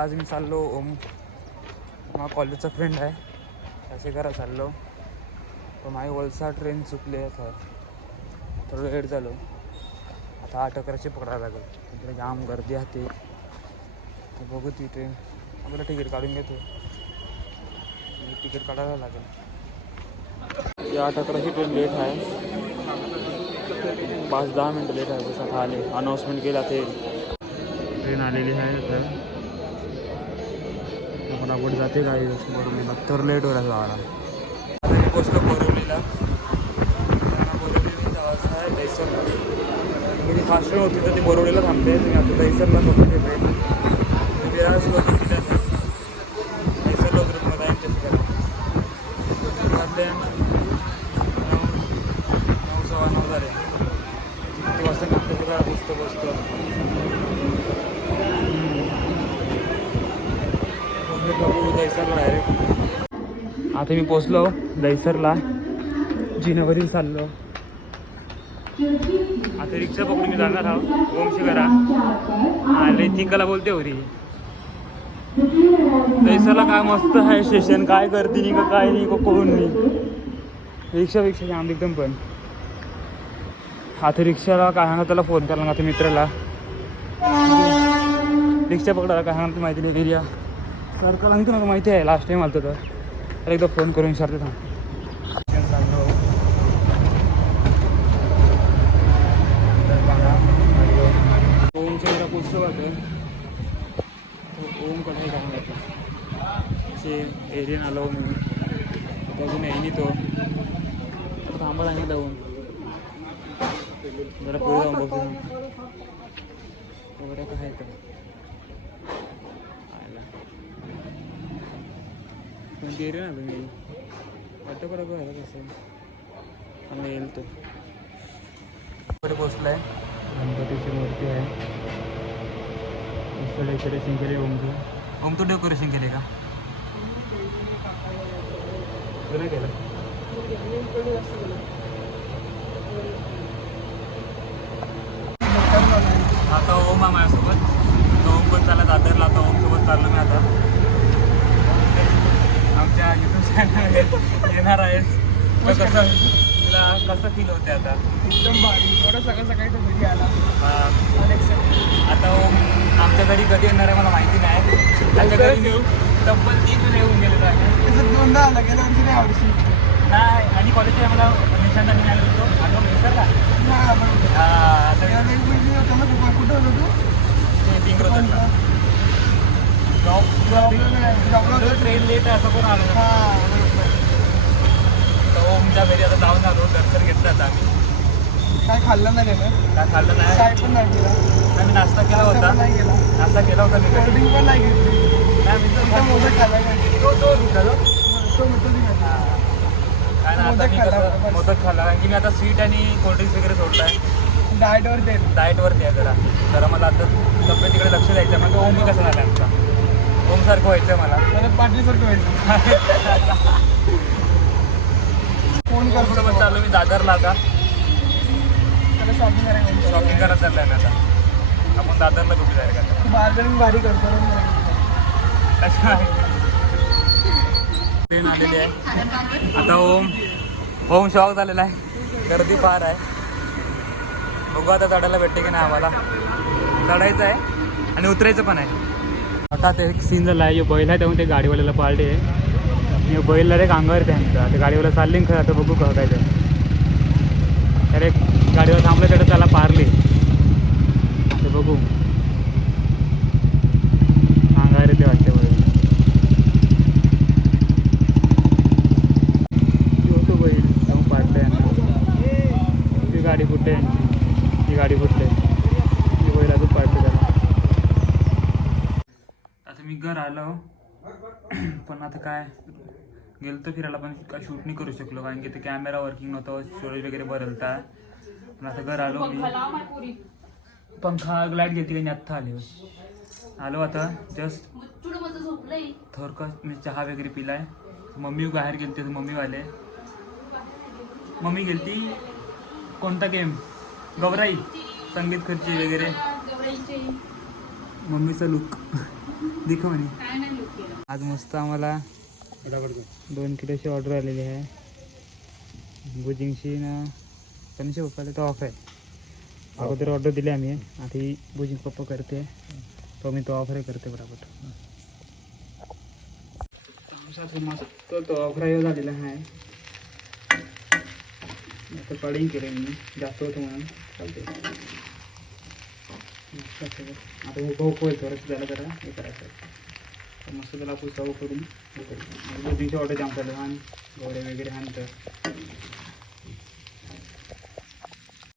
आज मी चाललो ओम माझा कॉलेजचा फ्रेंड आहे. असे करा चाललो. पण माझी वलसा ट्रेन चुकली आहे थर थोडं लेट झालो. आता आठ अकराशे पकडायला लागेल. तिकडे जाम गर्दी आहे ते बघू ती ट्रेन आपल्याला तिकीट काढून घेतो तिकीट काढायला लागेल. या आठ अकराची ट्रेन लेट आहे. पाच दहा मिनटं लेट आहे. बस आता आले. अनाऊन्समेंट केला ते. ट्रेन आलेली आहे तर फटाफट जाते काही बोरवलीला तर लेट होईल जायला आता मी पोचलो बोरवलीला बोरवली जायचं फास्ट होती तर ती बोरवलीला थांबते. मी आता दहिसरला पकडली ट्रेन बघू डायरेक्ट आता मी पोचलो दहिसरला. जिनवरील चाललो. आता रिक्षा पकडून मी जाणार आहोत. ओमशी करा. आले तिकाला बोलते होरी. दहिसरला काय मस्त आहे स्टेशन काय करते नाही का काय नाही का कोण नाही रिक्षा विक्षा जाम एकदम पण. आता रिक्षाला काय सांगा त्याला फोन करायला आता मित्राला. रिक्षा पकडायला काय सांगतो माहिती नाही. एरिया सरकार सांगतो मला माहिती आहे? लास्ट टाइम आलं तर. तर एकदा फोन करून विचारते ना ओमच्या जरा पोचलो होतं ओमकडे जातो असे एरियन आलो मी अजून येईनी तो. थांबा सांगितलं ओम. जरा पुढे जाऊन बघतो वगैरे काय तर आला एरिया ना तुम्ही वाटतं कडं बघायला कसं मला येईल तो पुढे पोचलाय गणपतीची मूर्ती आहे मस्त डेकोरेशन केले ओमचं ओम तू डेकोरेशन केले का तू नाही केलं आता ओम आहे माझ्यासोबत तो ओम पण चालला दादरला आता ओम सोबत चाललो मी आता युट्यूब येणार आहेस कसं तुला कसं फील होते आता एकदम भारी थोडं सकाळ सकाळी तो घरी आला आता आमच्या घरी कधी येणार आहे. मला माहिती नाही त्याच्या घरी मी तब्बल तीन वेळा येऊन गेलेलो आहे त्याचं दोनदा आला गेल्या वर्षी नाही आवडशी नाही आणि कॉलेजच्या मला निशांता मी आलो होतो आठवण विसरला हा आता कुठं होतं तू ते पिंक ट्रेन लेट आहे असं कोण आलं. हा ओमच्या घरी आता जाऊन आलो दर्शन घेतलं आता आम्ही काय खाल्लं नाही काय खाल्लं नाही पण नाही केला आम्ही नाश्ता केला होता पण नाही केला नाश्ता केला होता मी कोल्ड्रिंक पण नाही घेतली नाही, मी तर फक्त मोदक खाल्ला तो तो तो हा. काय ना आता मी कसं. मोदक खाल्ला कारण की मी आता स्वीट आणि कोल्ड्रिंक्स वगैरे सोडलाय डाएटवर ते डाएटवरती आहे जरा जरा मला आता तब्येतीकडे लक्ष द्यायचं आहे. मग ओम कसं झाला आमचा सारखं व्हायचं मला. मला पाटलीसारखं व्हायचं. फोन ओम करतो? सोबत चाललो मी दादरला आता. शॉपिंग करायला शॉपिंग करत चाललाय ना आता. आपण दादरला कुठे जायला का बार्गनिंग भारी करतो. ट्रेन आलेली आहे. आता ओम ओम शॉक झालेला आहे. गर्दी फार आहे. बघू आता चढायला भेटते की नाही आम्हाला. चढायचं आहे आणि उतरायचं पण आहे. आता ते एक सीन झाला आहे जो बैल आहे त्यामुळे ते गाडीवाल्याला पार्टी आहे. बैलला रे अंगावर त्यांचा ते गाडीवाला चालले खरं आता बघू का काय ते. तर एक गाडीवर थांबलं तर त्याला पारले. ते बघू. अंगावर ते वाटते बैल होतो बैल जाऊन पाडलं यांना ती गाडी फुटते यांची ती गाडी फुटते ती बैल अजून पाडते त्याला आता मी घर आलो. पण आता काय? गेलो तर फिरायला पण काय शूट नाही करू शकलो. कारण की ते कॅमेरा वर्किंग नव्हतं स्टोरेज वगैरे बदलता पण आता घर आलो मी. पंखा लाइट गेली आणि आत्ता आली. आलो आता जस्ट थोडका मी चहा वगैरे पिलाय. मम्मी बाहेर गेलते तर मम्मी वाले मम्मी गेलती कोणता गेम गवराई संगीत खुर्ची वगैरे. मम्मीचा लुक दिख म्हणे आज मस्त आम्हाला दोन किलोची ऑर्डर आलेली आहे. भुजिंगची ना पन्नाशे पप्पाला तो ऑफ आहे. अगोदर ऑर्डर दिली आम्ही. ही भुजिंग पप्पा करते. तो मी तो ऑफर करते बरोबर मस्त तो ऑफर झालेला आहे. आता कडिंग केले मी. जास्त होतं म्हणून. चालते. आता उभा उभं येतो त्याला जरा हे करायचं तर मस्त त्याला आपण सर्व करून हे करायचं. ऑर्डर जाम आणि गोळे वगैरे आणतं